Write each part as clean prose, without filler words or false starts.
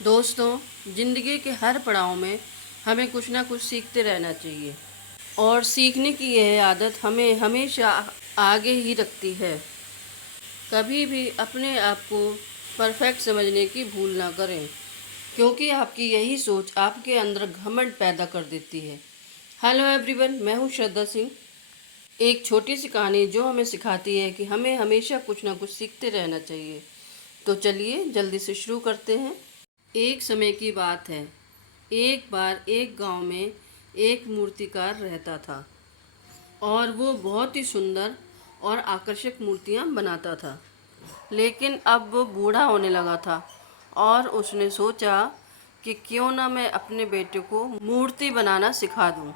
दोस्तों, ज़िंदगी के हर पड़ाव में हमें कुछ ना कुछ सीखते रहना चाहिए और सीखने की यह आदत हमें हमेशा आगे ही रखती है। कभी भी अपने आप को परफेक्ट समझने की भूल ना करें, क्योंकि आपकी यही सोच आपके अंदर घमंड पैदा कर देती है। हेलो एवरीवन, मैं हूँ श्रद्धा सिंह। एक छोटी सी कहानी जो हमें सिखाती है कि हमें हमेशा कुछ ना कुछ सीखते रहना चाहिए। तो चलिए जल्दी से शुरू करते हैं। एक समय की बात है। एक बार एक गांव में एक मूर्तिकार रहता था और वो बहुत ही सुंदर और आकर्षक मूर्तियां बनाता था। लेकिन अब वो बूढ़ा होने लगा था और उसने सोचा कि क्यों ना मैं अपने बेटे को मूर्ति बनाना सिखा दूं,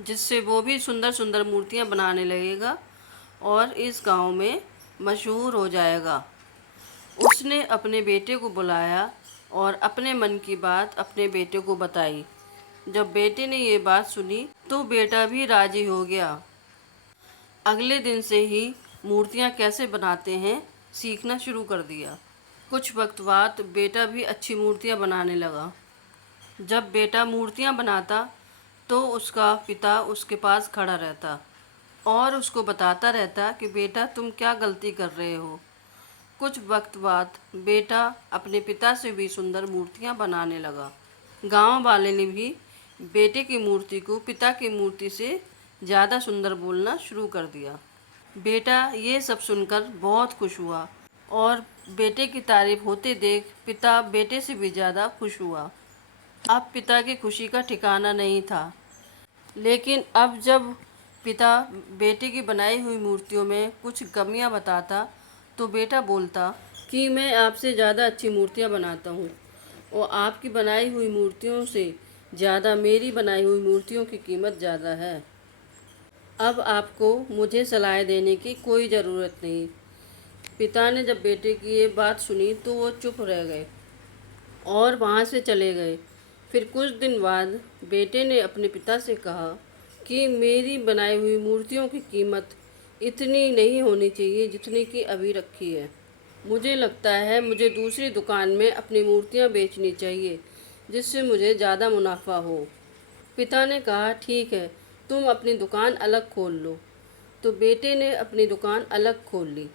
जिससे वो भी सुंदर सुंदर मूर्तियां बनाने लगेगा और इस गांव में मशहूर हो जाएगा। उसने अपने बेटे को बुलाया और अपने मन की बात अपने बेटे को बताई। जब बेटे ने ये बात सुनी तो बेटा भी राजी हो गया। अगले दिन से ही मूर्तियाँ कैसे बनाते हैं सीखना शुरू कर दिया। कुछ वक्त बाद बेटा भी अच्छी मूर्तियाँ बनाने लगा। जब बेटा मूर्तियाँ बनाता तो उसका पिता उसके पास खड़ा रहता और उसको बताता रहता कि बेटा तुम क्या गलती कर रहे हो। कुछ वक्त बाद बेटा अपने पिता से भी सुंदर मूर्तियां बनाने लगा। गांव वाले ने भी बेटे की मूर्ति को पिता की मूर्ति से ज़्यादा सुंदर बोलना शुरू कर दिया। बेटा ये सब सुनकर बहुत खुश हुआ और बेटे की तारीफ होते देख पिता बेटे से भी ज़्यादा खुश हुआ। अब पिता की खुशी का ठिकाना नहीं था। लेकिन अब जब पिता बेटे की बनाई हुई मूर्तियों में कुछ कमियां बताता तो बेटा बोलता कि मैं आपसे ज़्यादा अच्छी मूर्तियां बनाता हूँ और आपकी बनाई हुई मूर्तियों से ज़्यादा मेरी बनाई हुई मूर्तियों की कीमत ज़्यादा है। अब आपको मुझे सलाह देने की कोई ज़रूरत नहीं। पिता ने जब बेटे की ये बात सुनी तो वो चुप रह गए और वहाँ से चले गए। फिर कुछ दिन बाद बेटे ने अपने पिता से कहा कि मेरी बनाई हुई मूर्तियों की कीमत इतनी नहीं होनी चाहिए जितनी कि अभी रखी है। मुझे लगता है मुझे दूसरी दुकान में अपनी मूर्तियाँ बेचनी चाहिए, जिससे मुझे ज़्यादा मुनाफा हो। पिता ने कहा ठीक है, तुम अपनी दुकान अलग खोल लो। तो बेटे ने अपनी दुकान अलग खोल ली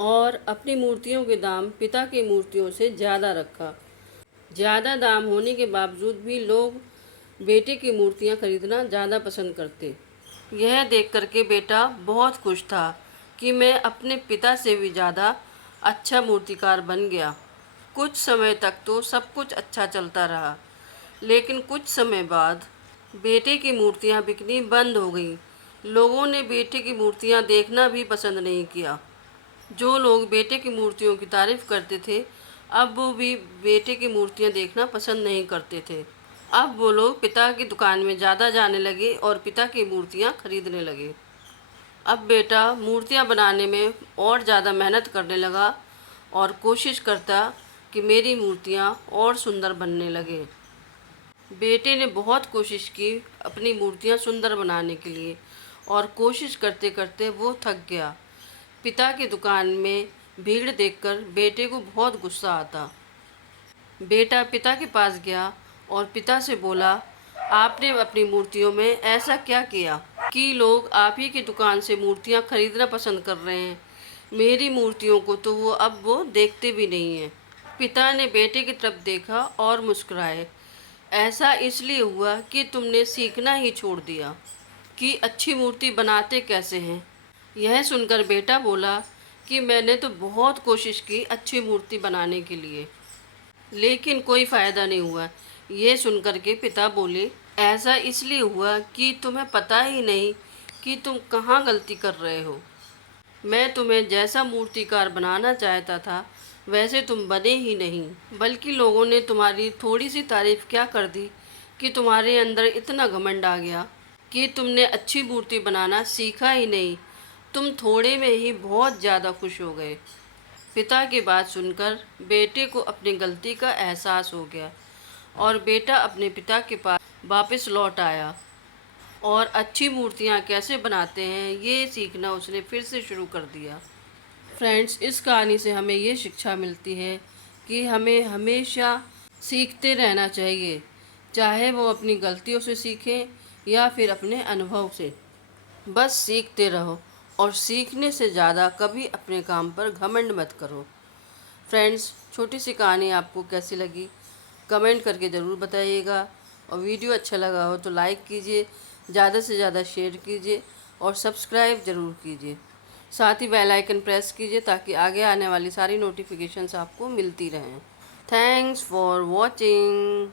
और अपनी मूर्तियों के दाम पिता की मूर्तियों से ज़्यादा रखा। ज़्यादा दाम होने के बावजूद भी लोग बेटे की मूर्तियाँ खरीदना ज़्यादा पसंद करते। यह देख कर के बेटा बहुत खुश था कि मैं अपने पिता से भी ज़्यादा अच्छा मूर्तिकार बन गया। कुछ समय तक तो सब कुछ अच्छा चलता रहा, लेकिन कुछ समय बाद बेटे की मूर्तियाँ बिकनी बंद हो गईं। लोगों ने बेटे की मूर्तियाँ देखना भी पसंद नहीं किया। जो लोग बेटे की मूर्तियों की तारीफ करते थे, अब वो भी बेटे की मूर्तियाँ देखना पसंद नहीं करते थे। अब वो लोग पिता की दुकान में ज़्यादा जाने लगे और पिता की मूर्तियाँ खरीदने लगे। अब बेटा मूर्तियाँ बनाने में और ज़्यादा मेहनत करने लगा और कोशिश करता कि मेरी मूर्तियाँ और सुंदर बनने लगे। बेटे ने बहुत कोशिश की अपनी मूर्तियाँ सुंदर बनाने के लिए और कोशिश करते करते वो थक गया। पिता की दुकान में भीड़ देखकर बेटे को बहुत गुस्सा आता। बेटा पिता के पास गया और पिता से बोला, आपने अपनी मूर्तियों में ऐसा क्या किया कि लोग आप ही की दुकान से मूर्तियां खरीदना पसंद कर रहे हैं। मेरी मूर्तियों को तो वो देखते भी नहीं हैं। पिता ने बेटे की तरफ देखा और मुस्कुराए। ऐसा इसलिए हुआ कि तुमने सीखना ही छोड़ दिया कि अच्छी मूर्ति बनाते कैसे हैं। यह सुनकर बेटा बोला कि मैंने तो बहुत कोशिश की अच्छी मूर्ति बनाने के लिए, लेकिन कोई फ़ायदा नहीं हुआ। ये सुनकर के पिता बोले, ऐसा इसलिए हुआ कि तुम्हें पता ही नहीं कि तुम कहाँ गलती कर रहे हो। मैं तुम्हें जैसा मूर्तिकार बनाना चाहता था वैसे तुम बने ही नहीं, बल्कि लोगों ने तुम्हारी थोड़ी सी तारीफ़ क्या कर दी कि तुम्हारे अंदर इतना घमंड आ गया कि तुमने अच्छी मूर्ति बनाना सीखा ही नहीं। तुम थोड़े में ही बहुत ज़्यादा खुश हो गए। पिता की बात सुनकर बेटे को अपनी गलती का एहसास हो गया और बेटा अपने पिता के पास वापस लौट आया और अच्छी मूर्तियाँ कैसे बनाते हैं ये सीखना उसने फिर से शुरू कर दिया। फ्रेंड्स, इस कहानी से हमें ये शिक्षा मिलती है कि हमें हमेशा सीखते रहना चाहिए, चाहे वो अपनी गलतियों से सीखें या फिर अपने अनुभव से। बस सीखते रहो और सीखने से ज़्यादा कभी अपने काम पर घमंड मत करो। फ्रेंड्स, छोटी सी कहानी आपको कैसी लगी कमेंट करके ज़रूर बताइएगा, और वीडियो अच्छा लगा हो तो लाइक कीजिए, ज़्यादा से ज़्यादा शेयर कीजिए और सब्सक्राइब ज़रूर कीजिए। साथ ही बेल आइकन प्रेस कीजिए ताकि आगे आने वाली सारी नोटिफिकेशंस आपको मिलती रहें। Thanks for watching.